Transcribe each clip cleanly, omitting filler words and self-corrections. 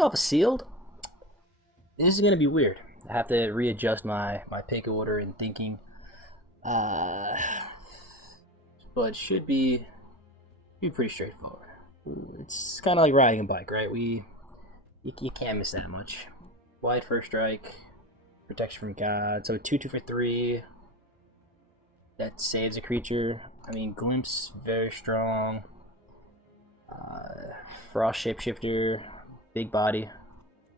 coming off a sealed, this is gonna be weird. I have to readjust my pick order and thinking. But should be pretty straightforward. It's kind of like riding a bike, right? You can't miss that much. Wide first strike, protection from God. So 2/2 for 3. That saves a creature. I mean, glimpse very strong. Frost shapeshifter, big body,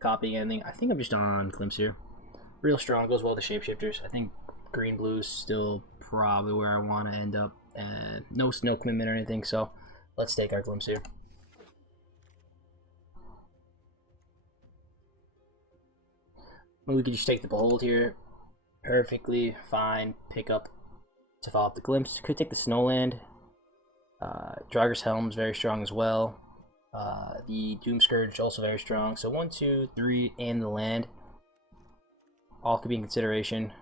copying anything. I think I'm just on glimpse here. Real strong, goes well with the shapeshifters. I think green blue's still probably where I want to end up, and no snow commitment or anything. So let's take our glimpse here. We could just take the behold here. Perfectly fine pickup to follow up the glimpse. Could take the snowland. Draugr's Helm's very strong as well. The Doom Scourge also very strong. So 1, 2, 3, and the land all could be in consideration.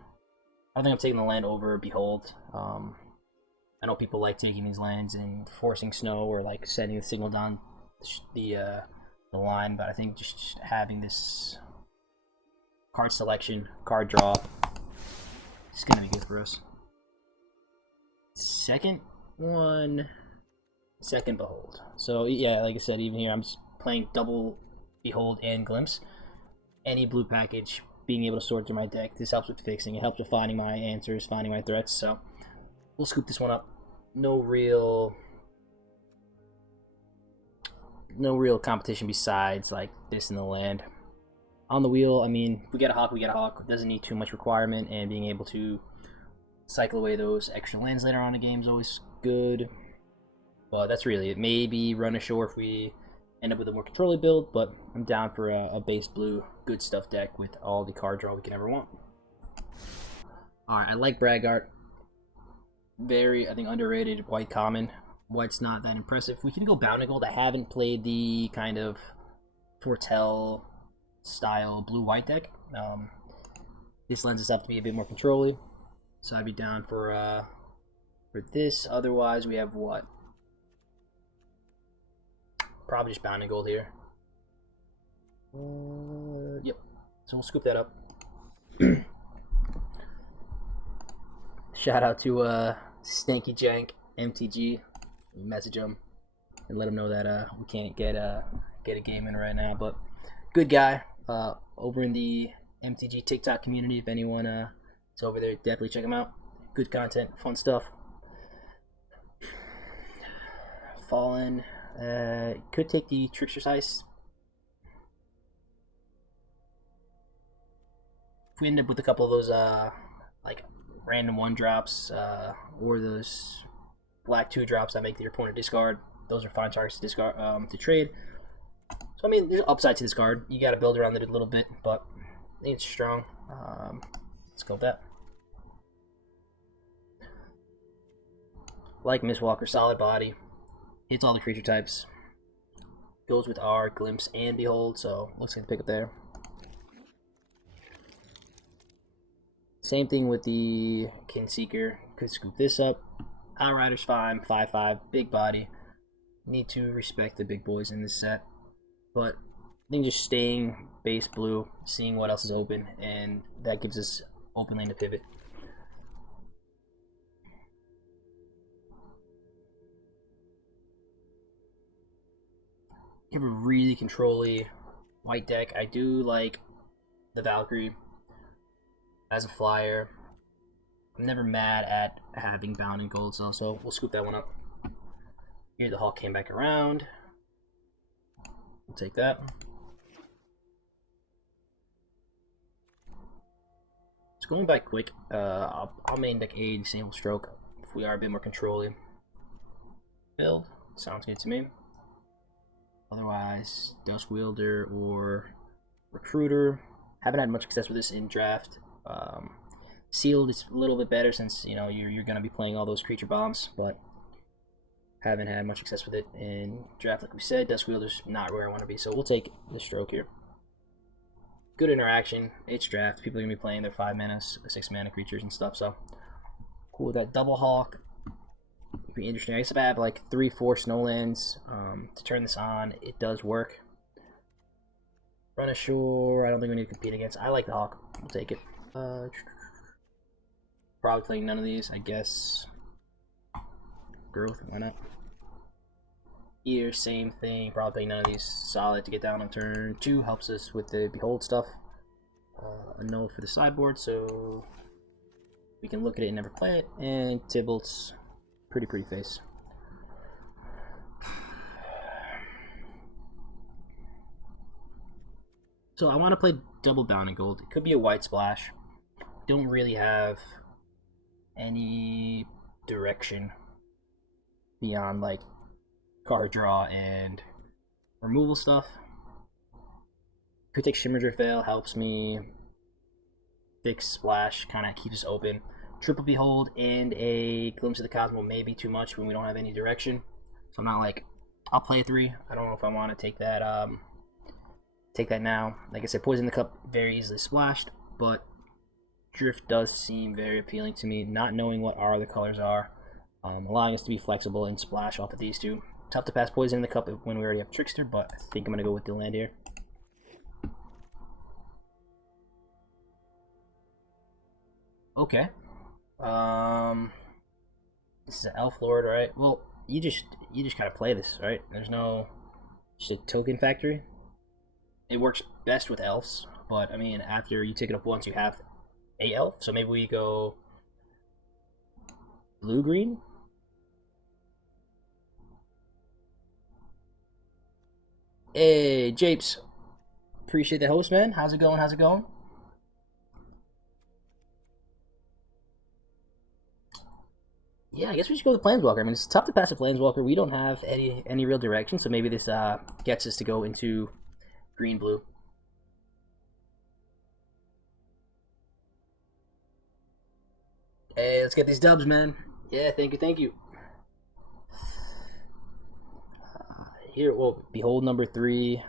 I don't think I'm taking the land over Behold. I know people like taking these lands and forcing snow or like sending the signal down the line, but I think just having this card selection, card draw, is gonna be good for us. Second Behold. So yeah, like I said, even here I'm just playing double Behold and Glimpse. Any blue package, being able to sort through my deck, this helps with fixing. It helps with finding my answers, finding my threats. So we'll scoop this one up. No real competition besides like this in the land. On the wheel, I mean, we get a hawk, we get a hawk. It doesn't need too much requirement, and being able to cycle away those extra lands later on in the game is always good. But that's really it. Maybe run ashore if we end up with a more controlling build, but I'm down for a base blue, good stuff deck with all the card draw we can ever want. Alright, I like Braggart. Very, I think, underrated white common. White's not that impressive. We can go Bounding Gold. I haven't played the kind of Foretell style blue-white deck. This lends itself to be a bit more controlly, so I'd be down for this. Otherwise, we have what? Probably just Bounding Gold here. Yep. So we'll scoop that up. Shout out to Stanky Jank MTG. Message him and let him know that we can't get a game in right now, but good guy. Over in the MTG TikTok community, if anyone is over there, definitely check him out. Good content, fun stuff. Fallen. Could take the Trickster's Heist. If we end up with a couple of those like random 1-drops or those black 2-drops that make the opponent discard, those are fine targets to discard to trade. So I mean, there's upside to this card. You got to build around it a little bit, but I think it's strong. Let's go with that. Like Mistwalker, solid body, hits all the creature types, goes with our Glimpse and Behold, so looks like the pickup there. Same thing with the Kinseeker. Could scoop this up. Outrider's fine, 5/5, big body. Need to respect the big boys in this set. But I think just staying base blue, seeing what else is open, and that gives us open lane to pivot. You have a really controlly white deck. I do like the Valkyrie as a flyer. I'm never mad at having Bounding Gold, so we'll scoop that one up. Here the Hawk came back around. We'll take that. It's going back quick. I'll main deck a single stroke if we are a bit more controlling. Build sounds good to me. Otherwise, Dusk Wielder or Recruiter. Haven't had much success with this in draft. Sealed is a little bit better since you know you're going to be playing all those creature bombs, but haven't had much success with it in draft. Like we said, Dusk Wielder's not where I want to be, so we'll take the stroke here. Good interaction. It's draft. People are going to be playing their 5-mana, 6-mana creatures and stuff, so cool with that. Double Hawk. It'd be interesting. I guess if I have like 3-4 Snowlands to turn this on, it does work. Run ashore, I don't think we need to compete against. I like the Hawk. We'll take it. Probably playing none of these, I guess. Growth, why not? Here, same thing. Probably playing none of these. Solid to get down on turn 2. Helps us with the Behold stuff. A no for the sideboard, so we can look at it and never play it. And Tybalt's pretty face. So I want to play double Bound in Gold. It could be a white splash. Don't really have any direction beyond like card draw and removal stuff. Could take Shimmer Veil, helps me. Big Splash kind of keeps us open. Triple Behold and a Glimpse of the Cosmos may be too much when we don't have any direction. So I'm not like, I'll play 3. I don't know if I want to take that now. Like I said, Poison the Cup very easily splashed, but Drift does seem very appealing to me, not knowing what our other colors are, allowing us to be flexible and splash off of these two. Tough to pass Poison in the Cup when we already have Trickster, but I think I'm going to go with the land here. Okay. This is an Elf Lord, right? Well, you just kind of play this, right? There's no just a token factory. It works best with elves, but I mean, after you take it up once, you have a elf. So maybe we go blue-green. Hey, Japes. Appreciate the host, man. How's it going? How's it going? Yeah, I guess we should go with Planeswalker. I mean, it's tough to pass a Planeswalker. We don't have any real direction, so maybe this gets us to go into green-blue. Hey, let's get these dubs, man. Yeah, thank you, thank you. Here, well, Behold number 3.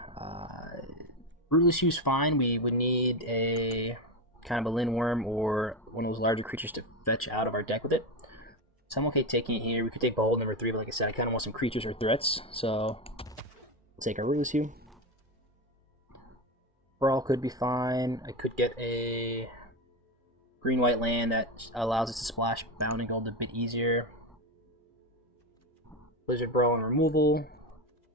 Rootless Hue's fine. We would need a kind of a Lindworm or one of those larger creatures to fetch out of our deck with it. So I'm okay taking it here. We could take Behold number 3, but like I said, I kind of want some creatures or threats. So we'll take our Rootless Hue. Brawl could be fine. I could get a green-white land that allows us to splash Bound and Gold a bit easier. Blizzard Brawl and removal.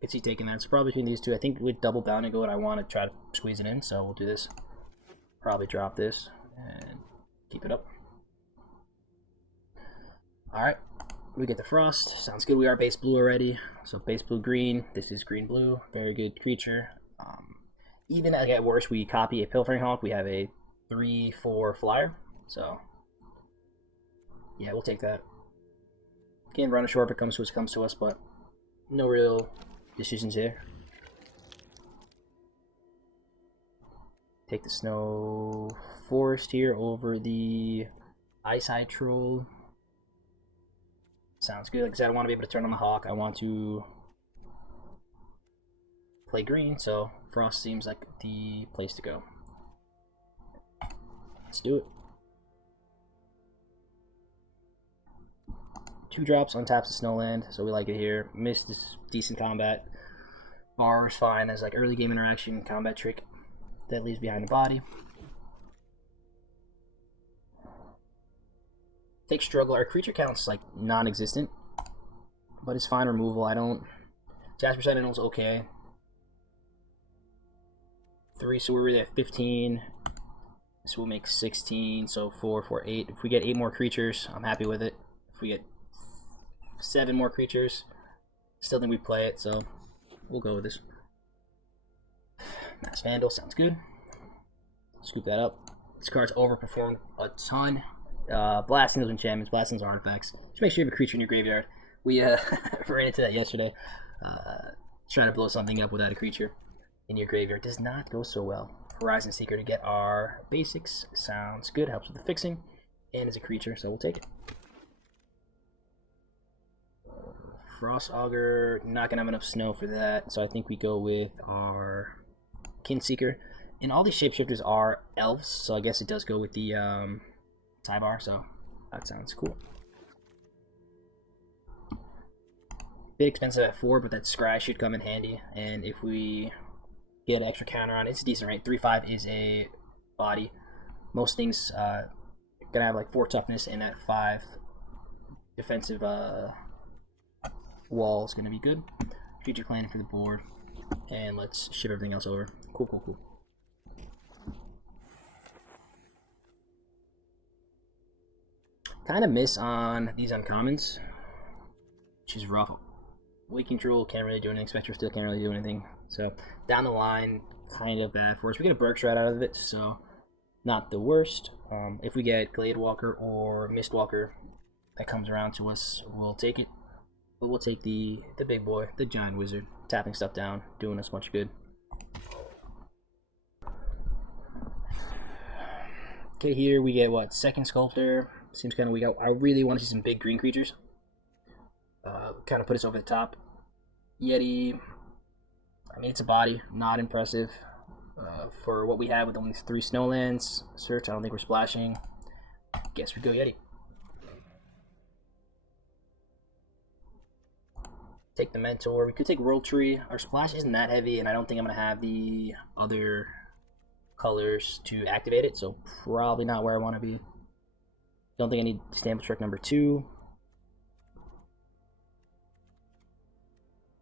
Could see taking that. So probably between these two, I think with double Bound and Gold, I want to try to squeeze it in. So we'll do this. Probably drop this and keep it up. Alright, we get the Frost. Sounds good. We are base blue already. So base blue green. This is green blue. Very good creature. Even at worst, we copy a Pilfering Hawk. We have a 3/4 flyer. So yeah, we'll take that. Can't run ashore if it comes to us, but no real decisions here. Take the Snow Forest here over the Ice-Eye Troll. Sounds good, because I want to be able to turn on the Hawk. I want to play green, so Frost seems like the place to go. Let's do it. 2 drops, untaps the Snowland, so we like it here. Mist is decent combat. Bar is fine as like early game interaction, combat trick that leaves behind the body. Take Struggle. Our creature count's like non-existent, but it's fine. Removal. I don't. Jasper Sentinel's okay. 3, so we're really at 15. So we'll make 16. So 4, 4, 8. If we get 8 more creatures, I'm happy with it. If we get 7 more creatures, still think we play it. So we'll go with this. Mass Vandal sounds good. Scoop that up. This card's overperformed a ton. Blasting those enchantments, blasting those artifacts. Just make sure you have a creature in your graveyard. We ran into that yesterday. Trying to blow something up without a creature in your graveyard does not go so well. Horizon Seeker to get our basics sounds good. Helps with the fixing, and is a creature, so we'll take it. Frost Augur, not gonna have enough snow for that, so I think we go with our Kinseeker. And all these shapeshifters are elves, so I guess it does go with the Tybar, so that sounds cool. Bit expensive at 4, but that Scry should come in handy. And if we get an extra counter on it. It's decent, right? 3/5 is a body. Most things gonna have like 4 toughness, and that 5 defensive wall is gonna be good. Future planning for the board, and let's ship everything else over. Cool, cool, cool. Kind of miss on these uncommons, which is rough. Weak control can't really do anything. Spectre still can't really do anything. So down the line, kind of bad for us. We get a Berkshire out of it, so not the worst. If we get Glade Walker or Mistwalker that comes around to us, we'll take it. But we'll take the big boy, the giant wizard, tapping stuff down, doing us much good. Okay, here we get what? Second Sculptor. Seems kind of weak. I really want to see some big green creatures. Kind of put us over the top. Yeti. I mean, it's a body, not impressive. For what we have with only 3 snowlands. Search, I don't think we're splashing. Guess we go Yeti. Take the Mentor. We could take World Tree. Our splash isn't that heavy, and I don't think I'm going to have the other colors to activate it, so probably not where I want to be. Don't think I need Stamp Trick number 2.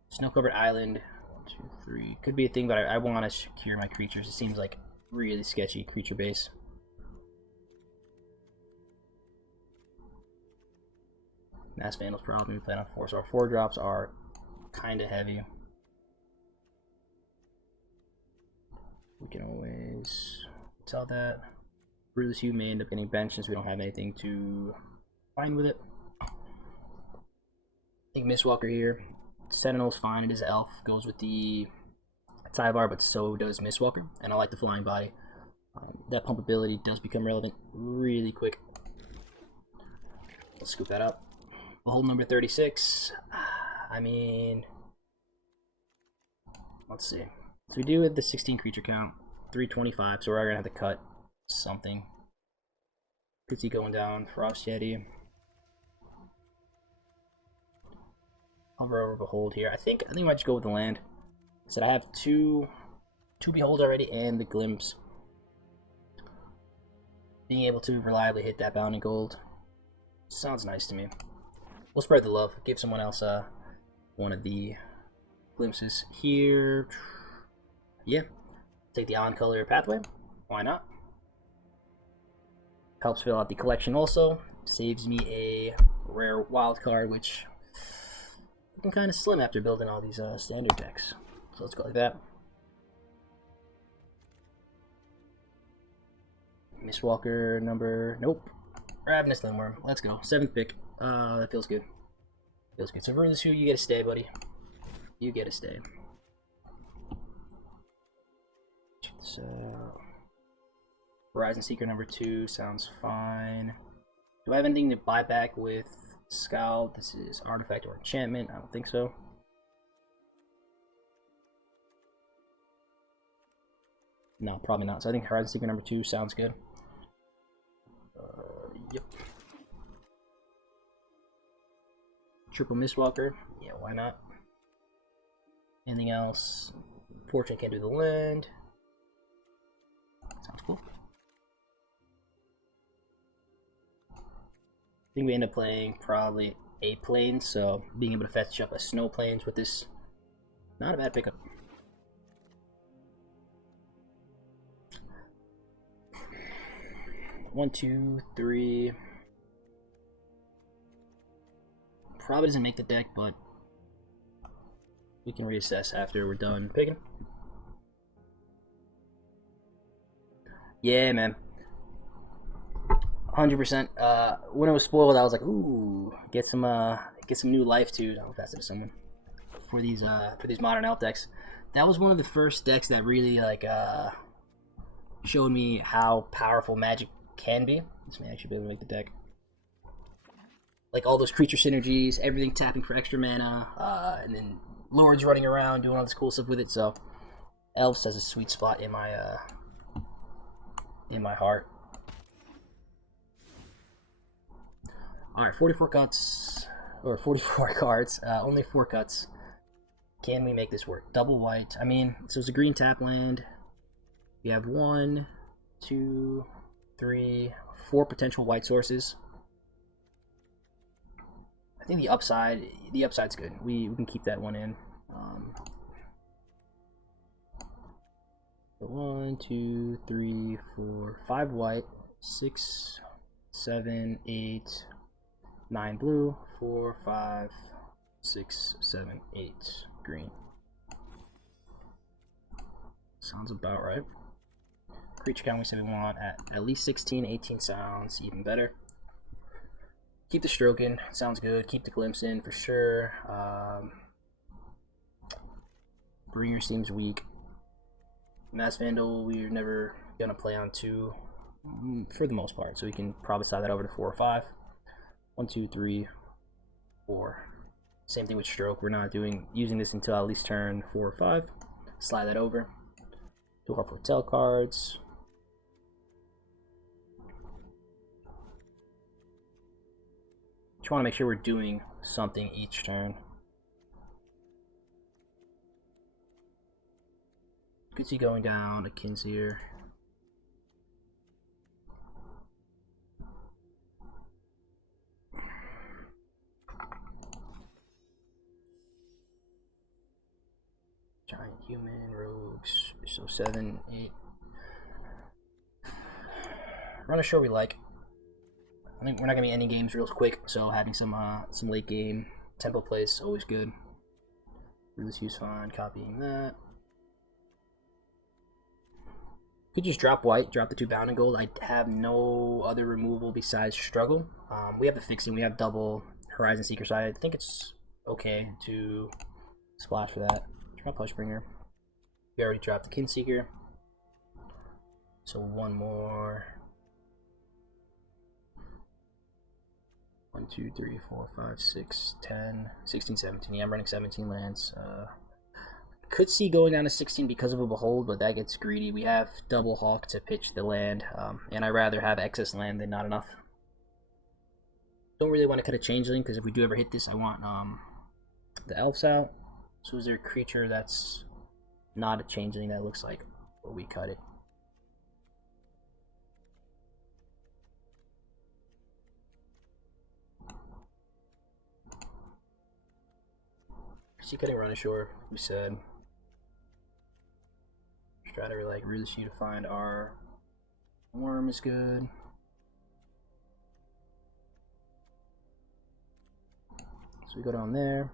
Snow-covered island. 1, 2, 3. Could be a thing, but I want to secure my creatures. It seems like really sketchy creature base. Mass Vandals probably plan on 4, so our 4 drops are kind of heavy. We can always tell that. Ruthless Hue may end up getting benched since we don't have anything to find with it. I think Mistwalker here. Sentinel's fine, it is elf. Goes with the Tyvar, but so does Mistwalker. And I like the flying body. That pump ability does become relevant really quick. Let's scoop that up. Behold number 36. I mean, let's see. So we do with the 16 creature count, 325, so we're gonna have to cut something. Could see going down Frost Yeti. Hover over Behold here. I think I might just go with the land. So I have two Beholds already and the Glimpse. Being able to reliably hit that bounty gold sounds nice to me. We'll spread the love. Give someone else one of the Glimpses here. Yeah. Take the on color pathway. Why not? Helps fill out the collection also. Saves me a rare wild card, which looking kind of slim after building all these standard decks. So let's go like that. Mistwalker number, nope. Ravenous Limworm, let's go. 7th pick. That feels good. Feels good. So Ruthless Hue, you get to stay, buddy. You get to stay. Check this out. Horizon Seeker number 2 sounds fine. Do I have anything to buy back with Scald? This is Artifact or Enchantment. I don't think so. No, probably not. So I think Horizon Seeker number 2 sounds good. Yep. Triple Mistwalker. Yeah, why not? Anything else? Fortune can't do the land. Sounds cool. I think we end up playing probably 8 planes, so being able to fetch up a snow planes with this, not a bad pickup. One, two, three. Probably doesn't make the deck, but we can reassess after we're done picking. Yeah, man. 100%. When it was spoiled, I was like, "Ooh, get some new life to." I'll pass it to someone for these modern elf decks. That was one of the first decks that really showed me how powerful Magic can be. This may actually be able to make the deck. Like all those creature synergies, everything tapping for extra mana, and then lords running around doing all this cool stuff with it. So, elves has a sweet spot in my heart. Alright, 44 cuts, or 44 cards, only 4 cuts. Can we make this work? Double white. I mean, so it's a green tap land. We have 1, 2, 3, 4 potential white sources. I think the upside's good. We can keep that one in. 1, 2, 3, 4, 5 white, 6, 7, 8, 9 blue, 4, 5, 6, 7, 8 green. Sounds about right. Creature count we said we want at least 16, 18 sounds, even better. Keep the stroking, sounds good. Keep the glimpse in for sure. Bringer seems weak. Mass Vandal, we're never gonna play on 2 for the most part, so we can probably slide that over to 4 or 5. 1, 2, 3, 4. Same thing with stroke. We're not using this until at least turn 4 or 5. Slide that over. Do our hotel cards. Just want to make sure we're doing something each turn. Could see going down a Kinseer. Giant human, rogues, so 7, 8. Run a show we like. I think we're not gonna be ending games real quick, so having some late game tempo plays is always good. Release use fine, copying that. Could just drop white, drop the 2 bound gold. I have no other removal besides struggle. We have the fixing, we have double Horizon Seeker, so I think it's okay to splash for that. Drop Hushbringer. We already dropped the Kinseeker. So one more. 1, 2, 3, 4, 5, 6, 10, 16, 17. Yeah, I'm running 17 lands. Could see going down to 16 because of a Behold, but that gets greedy. We have double Hawk to pitch the land, and I'd rather have excess land than not enough. Don't really want to cut a Changeling, because if we do ever hit this, I want the Elves out. So is there a creature that's not a Changeling that looks like we cut it? She couldn't run ashore, we said. Try to like really see to find our worm is good. So we go down there.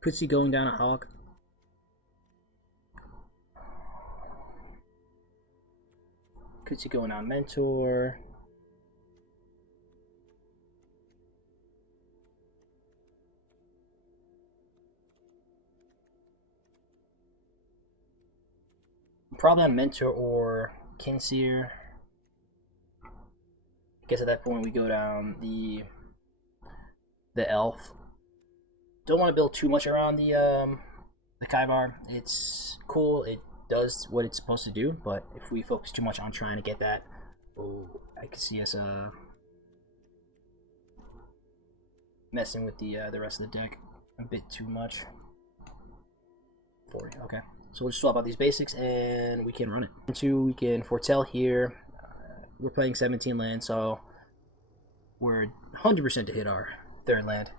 Could see going down a Hawk. Could see going on Mentor. Probably on Mentor or Kinseer. I guess at that point we go down the Elf. Don't want to build too much around the Kaibar. It's cool. It does what it's supposed to do, but if we focus too much on trying to get that, I could see us messing with the rest of the deck a bit too much. 40. Okay, so we'll just swap out these basics and we can run it. 2, we can foretell here. We're playing 17 lands, so we're 100% to hit our 3rd land.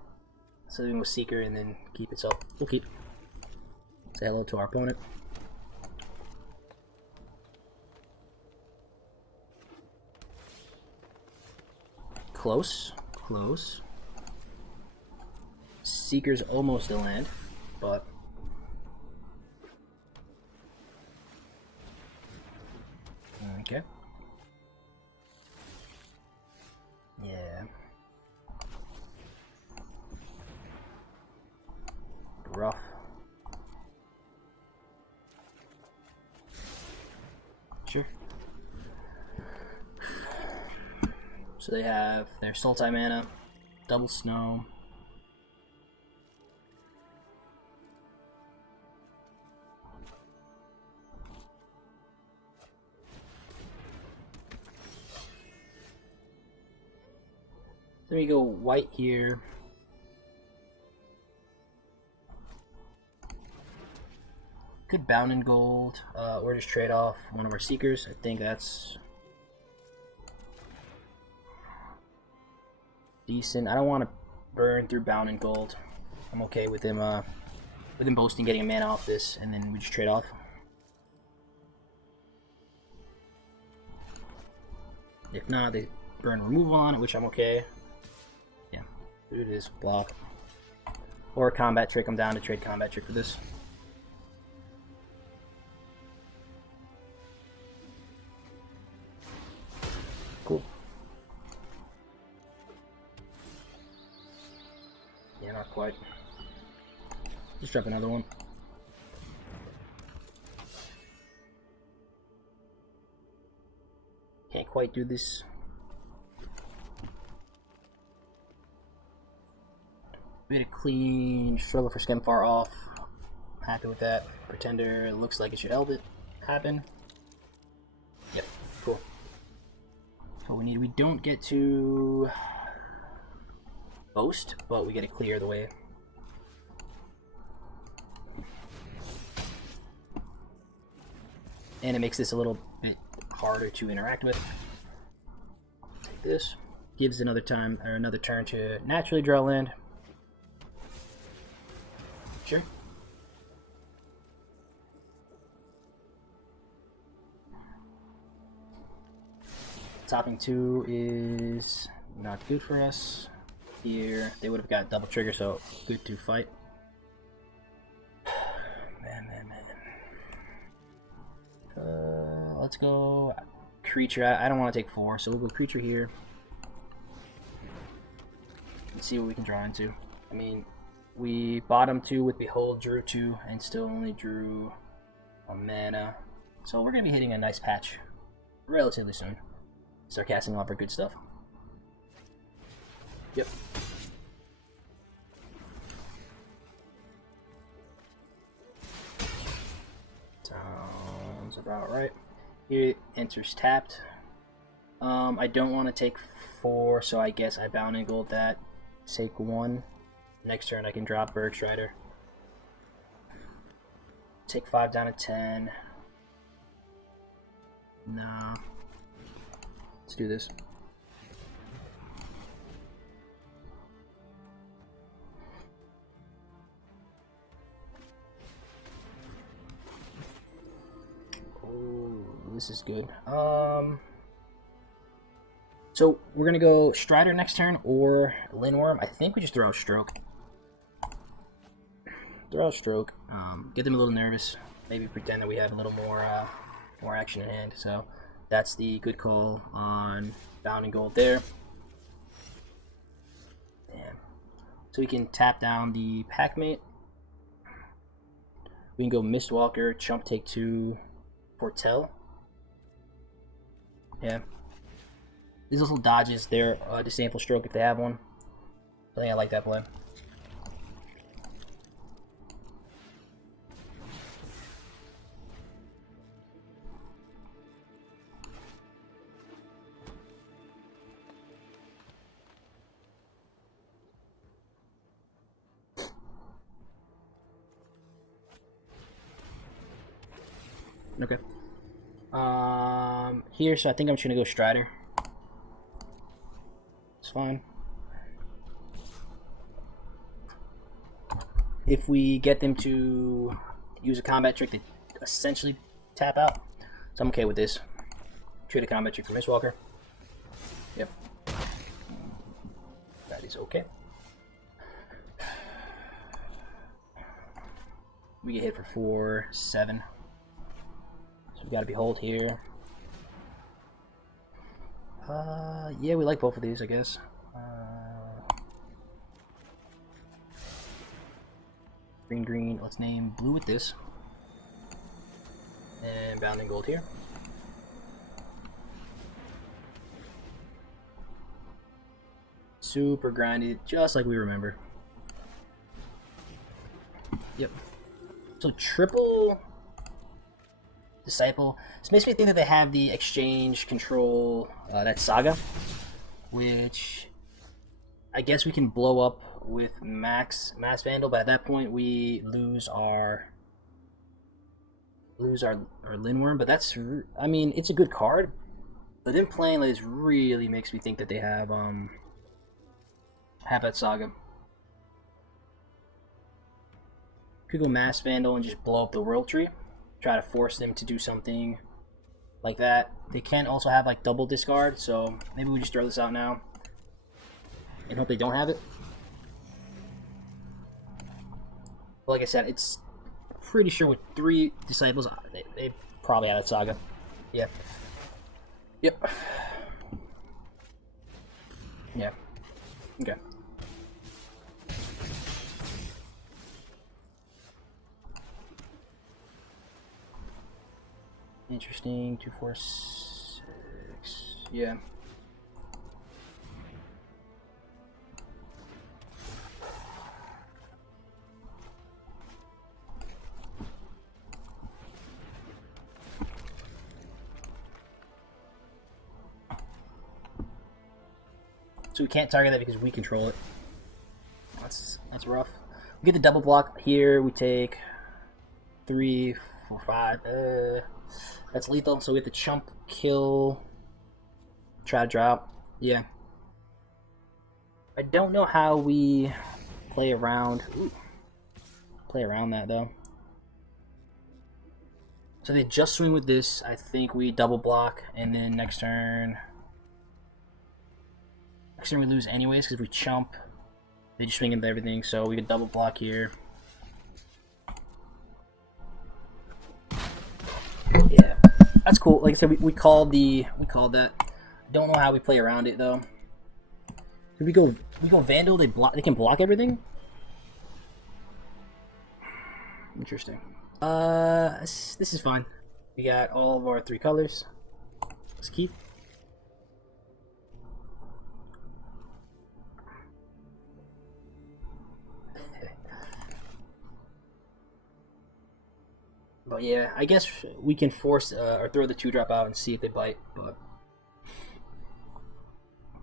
So we can go Seeker and then keep it. So we'll keep. Say hello to our opponent. Close, close. Seeker's almost a land, but okay. Yeah. Rough. Sure. So they have their Sultan mana, double snow. Then we go white here. Could bound in gold, or just trade off one of our seekers. I think that's decent. I don't want to burn through bound in gold. I'm okay with him boasting, getting a mana off this, and then we just trade off. If not, they burn removal on it, which I'm okay. Yeah, do this block. Or combat trick. I'm down to trade combat trick for this. Cool. Yeah, not quite. Just drop another one. Can't quite do this. We had a clean struggle for Skemfar off. Happy with that. Pretender looks like it should help it happen. Yep, cool. So we don't get to boast, but we get to clear the way. And it makes this a little bit harder to interact with. Take this. Gives another time or another turn to naturally draw land. Sure. Topping 2 is not good for us. Here, they would have got double trigger, so good to fight. Man. Let's go creature. I don't want to take 4, so we'll go creature here. Let's see what we can draw into. I mean, we bottom 2 with Behold, drew 2, and still only drew a mana. So we're going to be hitting a nice patch relatively soon. Start casting off our good stuff. Yep. Sounds about right. It enters tapped. I don't want to take 4, so I guess I bound and gold that. Take 1. Next turn I can drop Bergstrider. Take 5 down to 10. Nah. Let's do this. Oh, this is good. So we're gonna go Strider next turn or Linworm. I think we just throw out Stroke. Throw out Stroke. Get them a little nervous. Maybe pretend that we have a little more action in hand. So that's the good call on Bound and Gold there. Damn. So we can tap down the Packmate. We can go Mistwalker, Chump, take 2, Foretell. Yeah. These little dodges, they're Disdainful Stroke if they have one. I think I like that play. Okay. Here, so I think I'm just gonna go Strider. It's fine. If we get them to use a combat trick, they essentially tap out. So I'm okay with this. Trade a combat trick for Mistwalker. Yep. That is okay. We get hit for 4/7. We gotta Behold here. Yeah, we like both of these, I guess. Green. Let's name blue with this. And Bound and Gold here. Super grindy, just like we remember. Yep. So triple Disciple. This makes me think that they have the exchange control, that Saga, which I guess we can blow up with Mass Vandal, but at that point we lose our Lindworm. But that's, I mean, it's a good card, but them playing like this really makes me think that they have that Saga. Could go Mass Vandal and just blow up the World Tree, try to force them to do something like that. They can also have like double discard, so maybe we just throw this out now and hope they don't have it. But like I said, it's pretty sure with 3 Disciples, they probably have that Saga. Yeah. Yep. Yeah. Okay. Interesting. 2, 4, 6. Yeah. So we can't target that because we control it. That's rough. We get the double block here. We take 3, 4, 5. That's lethal. So we have to chump, kill, try to drop. Yeah. I don't know how we play around. Ooh. Play around that though. So they just swing with this. I think we double block, and then next turn. Next turn we lose anyways because we chump. They just swing into everything, so we could double block here. Yeah, that's cool. Like I said, we called that. Don't know how we play around it though. If we go Vandal, they can block everything. Interesting. This is fine. We got all of our 3 colors. Let's keep. But yeah, I guess we can force or throw the 2-drop out and see if they bite, but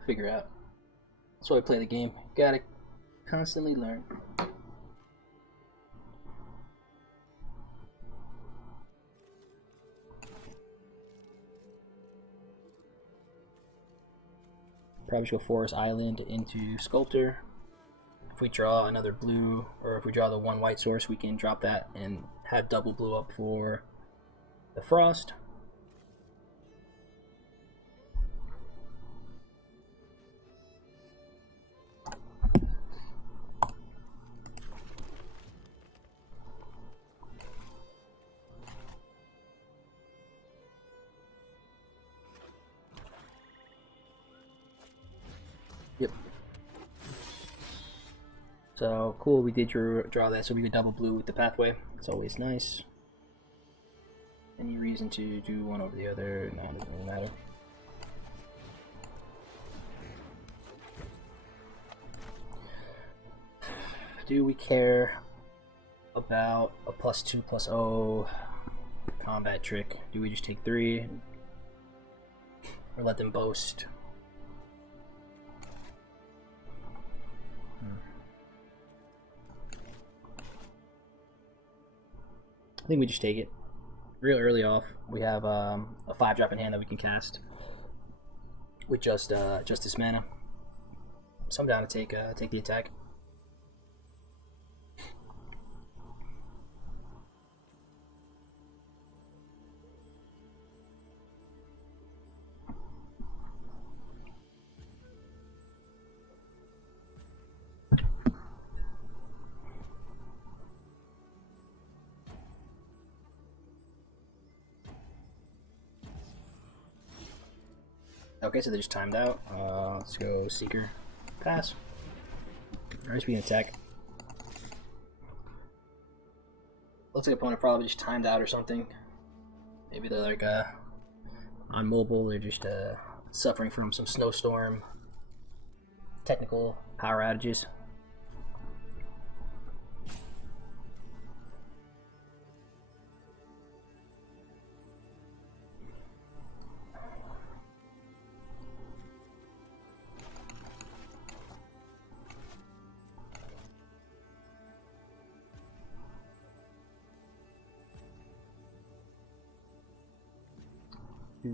figure out. That's why we play the game. Gotta constantly learn. Probably should go Forest Island into Sculptor. If we draw another blue, or if we draw the 1 white source, we can drop that and have double blue up for the Frost. Yep. So cool, we did draw that, so we could double blue with the pathway. It's always nice. Any reason to do one over the other? No, it doesn't really matter. Do we care about a +2/+0 combat trick? Do we just take 3 or let them boast? I think we just take it. Real early off, we have a 5-drop in hand that we can cast with just this mana. So I'm down to take the attack. Okay, so they just timed out. Let's go Seeker. Pass. Alright, speaking attack. Looks like opponent probably just timed out or something. Maybe they're like on mobile, they're just suffering from some snowstorm, technical power outages. One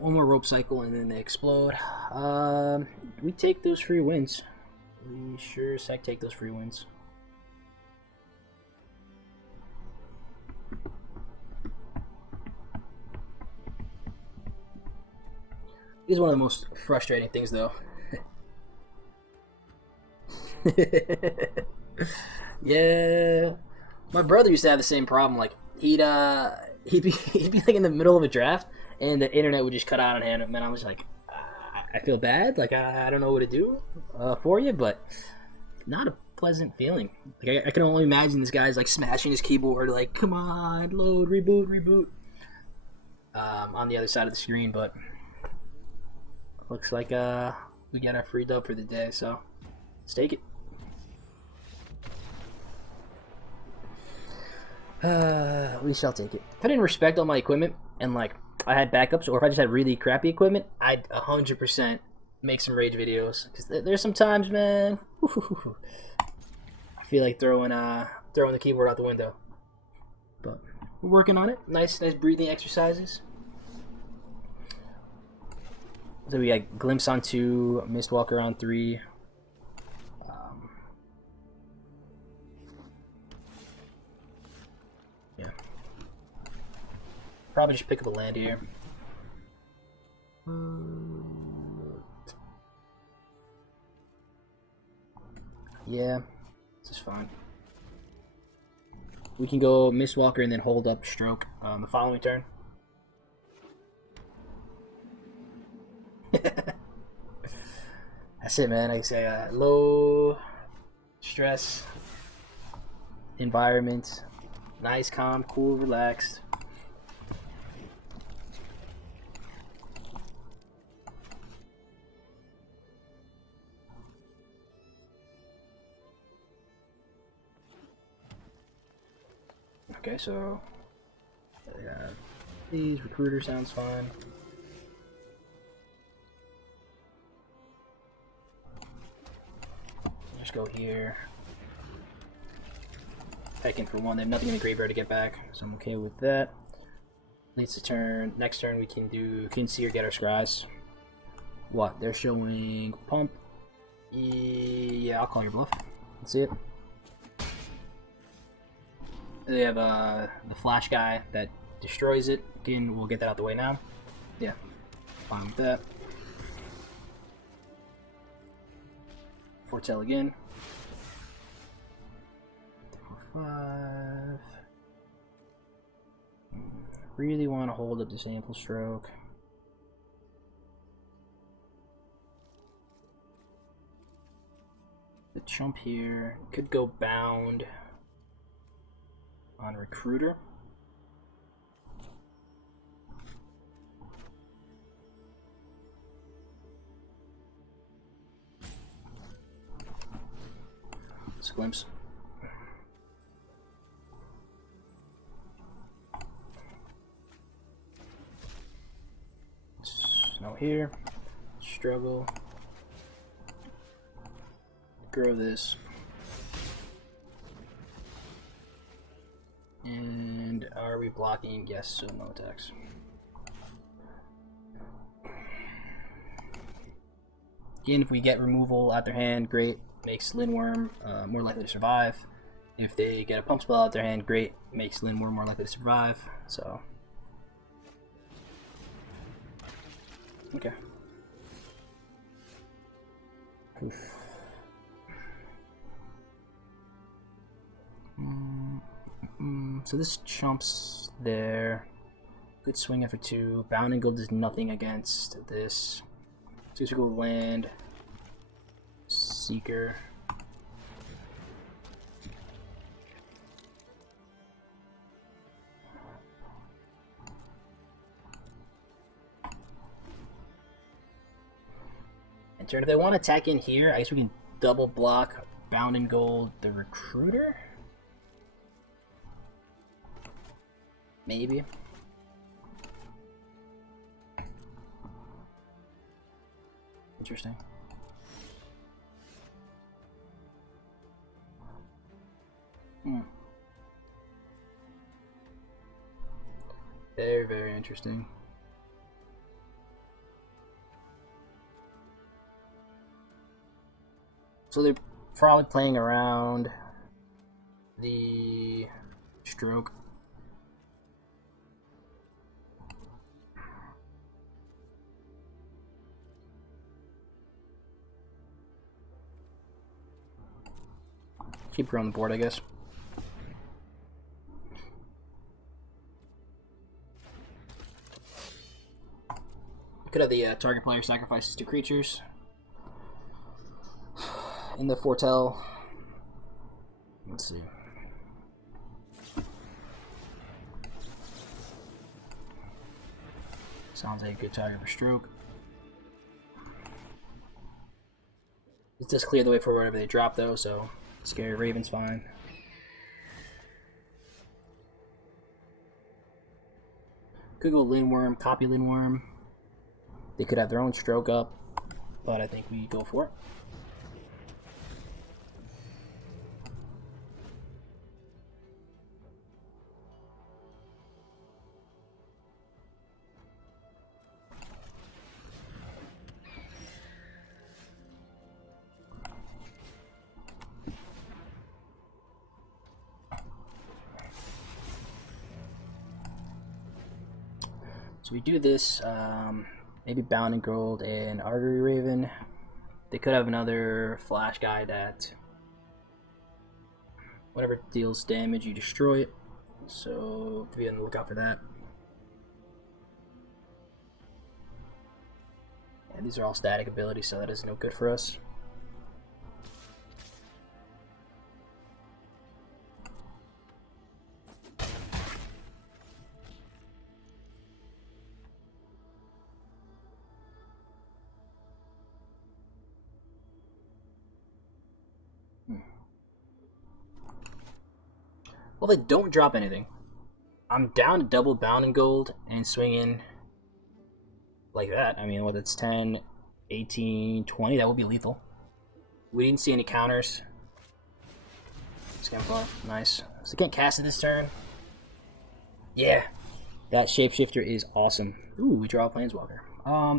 more rope cycle and then they explode. We take those free wins. We sure as heck take those free wins. This is one of the most frustrating things, though. Yeah, my brother used to have the same problem. Like he'd be like in the middle of a draft, and the internet would just cut out on him. And I was like, I feel bad. Like I don't know what to do for you, but not a pleasant feeling. Like I can only imagine this guy's like smashing his keyboard, like come on, load, reboot. On the other side of the screen, but looks like we got our free dub for the day, so let's take it. We shall take it. If I didn't respect all my equipment and like I had backups, or if I just had really crappy equipment, I'd 100% make some rage videos. Cause there's some times, man, I feel like throwing the keyboard out the window. But we're working on it. Nice breathing exercises. So we got Glimpse on 2, Mistwalker on 3. Yeah. Probably just pick up a land here. Yeah, this is fine. We can go Mistwalker and then hold up Stroke the following turn. That's it, man. Like I say, low stress environment, nice, calm, cool, relaxed. Okay, so these recruiter sounds fine. Just go here. Pecking for 1. They have nothing in the graveyard to get back, so I'm okay with that. Leads the turn. Next turn we can do Kinsey or get our Scries. What? They're showing Pump. Yeah, I'll call your bluff. Let's see it. They have the Flash guy that destroys it. Again, we'll get that out the way now. Yeah, fine with that. Foretell again. 5. Really want to hold up the sample stroke. The chump here could go bound on recruiter. Glimpse. Snow here. Struggle. Grow this. And are we blocking? Yes, so no attacks. Again, if we get removal out their hand, great. Makes Lindworm more likely to survive. If they get a pump spell out their hand, great. Makes Lindworm more likely to survive. So, okay. Oof. So this chumps there. Good swing for 2. Bounding Gold does nothing against this. Physical land. Seeker. And turn, if they want to attack in here, I guess we can double block Bound and Gold the Recruiter. Maybe. Interesting. very interesting. So they're probably playing around the stroke. Keep her on the board, I guess. Could have the target player sacrifices 2 creatures in the foretell. Let's see. Sounds like a good target for stroke. It does clear the way for whatever they drop, though, so Scary Raven's fine. Could go Lindworm, copy Lindworm. They could have their own stroke up, but I think we go for it. So we do this, maybe Bounding Gold and Artery Raven. They could have another flash guy that whatever deals damage, you destroy it. So be on the lookout for that. And these are all static abilities, so that is no good for us. Well, they don't drop anything. I'm down to double Bounding Gold and swing in like that. I mean, well, that's 10, 18, 20. That would be lethal. We didn't see any counters. Scamfar, nice. So they can't cast it this turn. Yeah, that Shapeshifter is awesome. Ooh, we draw a Planeswalker.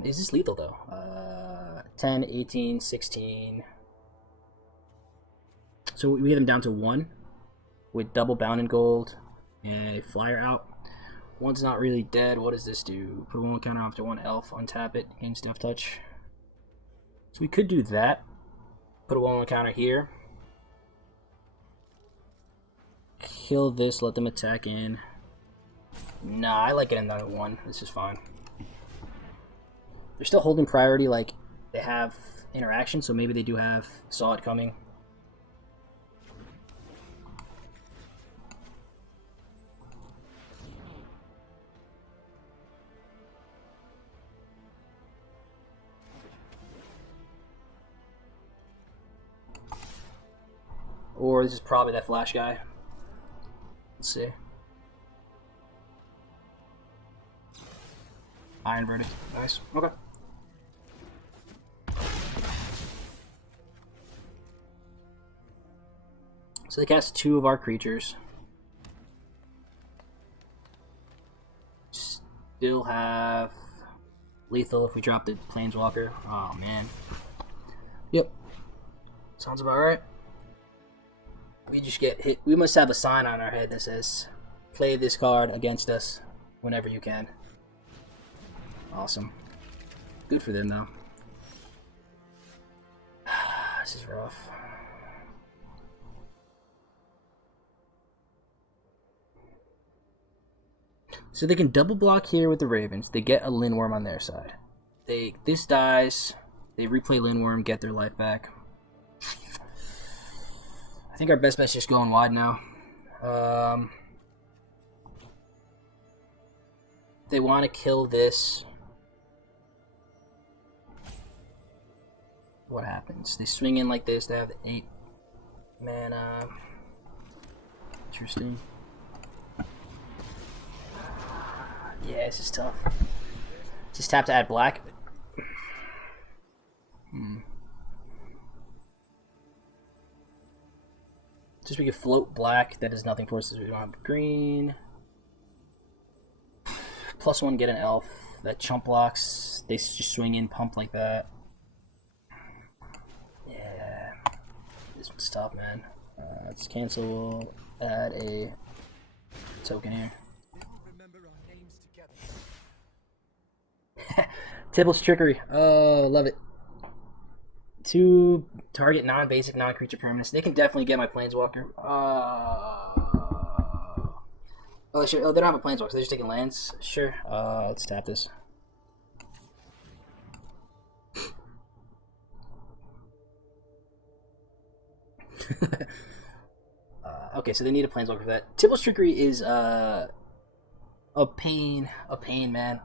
Is this lethal though? 10, 18, 16. So we get them down to 1. With double Bounding Gold and a flyer out. One's not really dead. What does this do? Put 1 counter after 1 elf, untap it, gain Death Touch. So we could do that. Put a 1/1 counter here. Kill this, let them attack in. Nah, I like it another 1. This is fine. They're still holding priority, like they have interaction, so maybe they do have saw it coming. Or this is probably that flash guy. Let's see. Iron Verdict. Nice. Okay. So they cast 2 of our creatures. Still have lethal if we drop the Planeswalker. Oh, man. Yep. Sounds about right. We just get hit. We must have a sign on our head that says, play this card against us whenever you can. Awesome. Good for them, though. This is rough. So they can double block here with the Ravens. They get a Lindworm on their side. This dies. They replay Lindworm, get their life back. I think our best bet's just going wide now. They want to kill this. What happens? They swing in like this. They have 8 mana. Interesting. Yeah, this is tough. Just tap to add black. Just we can float black. That is nothing for us as we don't have green. +1 get an elf. That chump blocks. They just swing in, pump like that. Yeah. This one's tough, man. Let's cancel. We'll add a token here. Tibble's Trickery. Oh, love it. 2 target non-basic, non-creature permanents. They can definitely get my Planeswalker. Oh, sure. Oh, they don't have a Planeswalker, so they're just taking lands. Sure. Let's tap this. Okay, so they need a Planeswalker for that. Tibble's Trickery is a pain, man.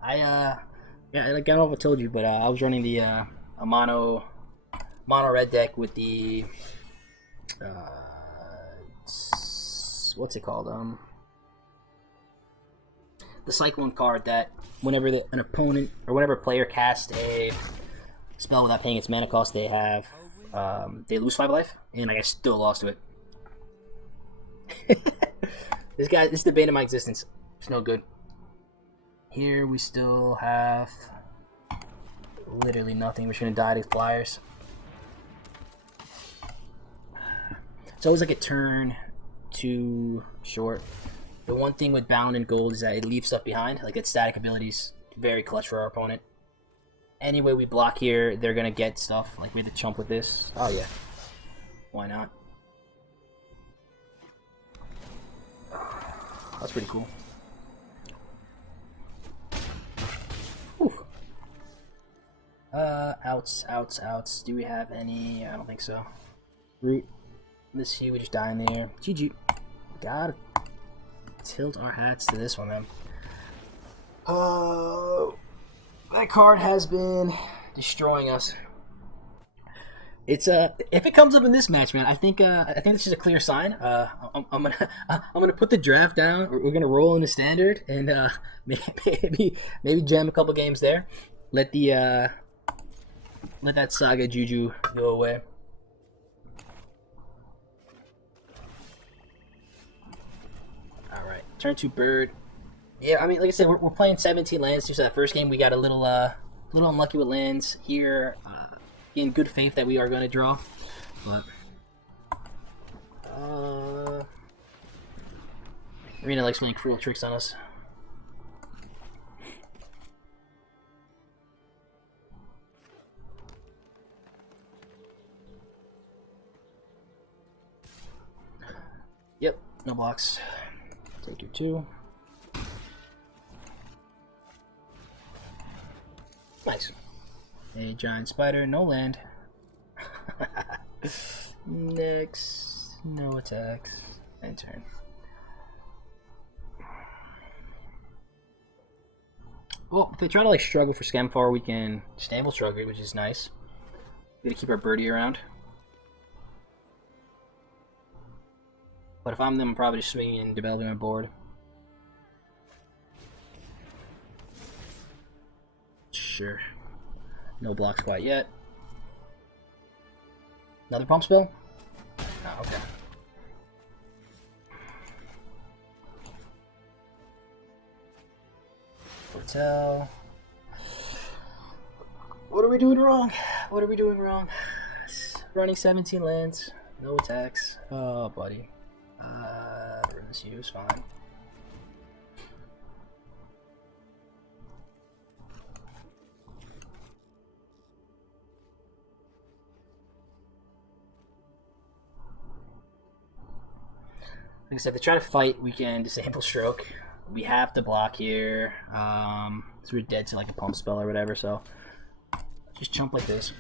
Yeah, like I don't know if I told you, but I was running the a mono red deck with the what's it called? The Cyclone card that whenever an opponent or whenever a player casts a spell without paying its mana cost, they have they lose 5 life, and I still lost to it. This is the bane of my existence. It's no good. Here we still have literally nothing. We're just gonna die to flyers. It's always like a turn too short. The one thing with Bound and Gold is that it leaves stuff behind. Like its static abilities, very clutch for our opponent. Anyway, we block here, they're gonna get stuff. Like we had to chump with this. Oh yeah, why not? That's pretty cool. Outs. Do we have any? I don't think so. Root. This here, we just die in there. GG. Gotta tilt our hats to this one, man. Oh, that card has been destroying us. It's if it comes up in this match, man, I think this is a clear sign. I'm gonna put the draft down. We're gonna roll in the standard and maybe jam a couple games there. Let that Saga Juju go away. Alright, turn 2 bird. Yeah, I mean, like I said, we're playing 17 lands. So that first game we got a little unlucky with lands here. In good faith that we are going to draw. But Arena likes playing cruel tricks on us. Yep, no blocks. Take your 2. Nice. A giant spider, no land. Next, no attacks. End turn. Well, if they try to like struggle for Scamfar, we can stable struggle, which is nice. We gotta keep our birdie around. But if I'm them, I'm probably just swinging and developing my board. Sure. No blocks quite yet. Another pump spell? Oh, okay. Hotel. What are we doing wrong? What are we doing wrong? Running 17 lands. No attacks. Oh, buddy. This is fine. Like I said, to try to fight, we can disable stroke. We have to block here. So we're dead to like a pump spell or whatever, so just chump like this.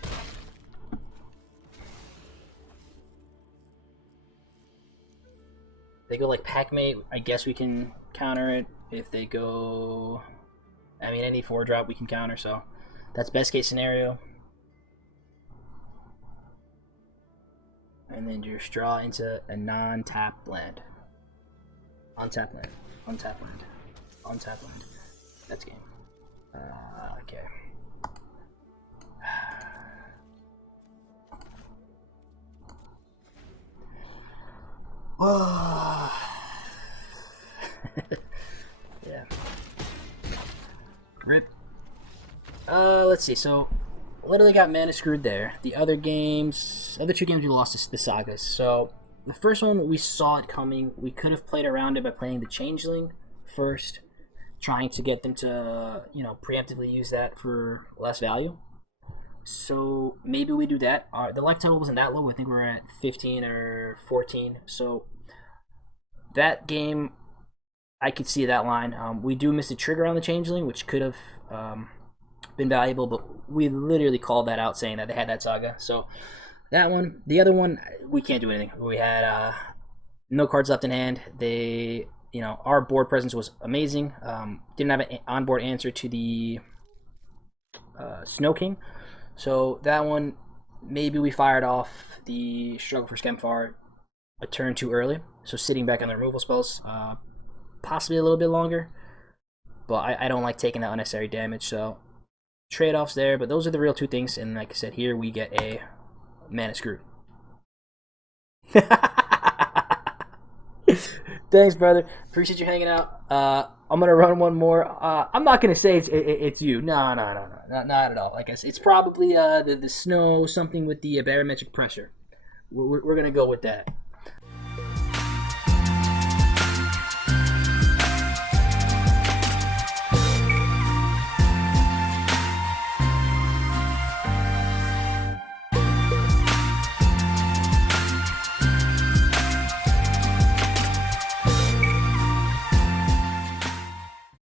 They go like Packmate, I guess we can counter it. If they go, I mean, any 4-drop we can counter, so that's best case scenario. And then just draw into a non-tapped land. Untap land. Untap land. Untap land. That's game. Okay. Yeah. Let's see. So, literally got mana screwed there. The other two games we lost is the sagas. So, the first one we saw it coming. We could have played around it by playing the changeling first, trying to get them to preemptively use that for less value. So maybe we do that. The life total wasn't that low. I think we're at 15 or 14. So that game, I could see that line. We do miss a trigger on the changeling, which could have been valuable, but we literally called that out saying that they had that saga. So that one. The other one, we can't do anything. We had no cards left in hand. Our board presence was amazing. Didn't have an onboard answer to the Snow King. So that one, maybe we fired off the Struggle for Skemfar a turn too early. So sitting back on the removal spells, possibly a little bit longer. But I don't like taking that unnecessary damage. So trade-offs there. But those are the real two things. And like I said, here we get a mana screw. Thanks, brother. Appreciate you hanging out. I'm gonna run one more. I'm not gonna say it's you. No, not at all. Like I said, it's probably the snow, something with the barometric pressure. We're gonna go with that.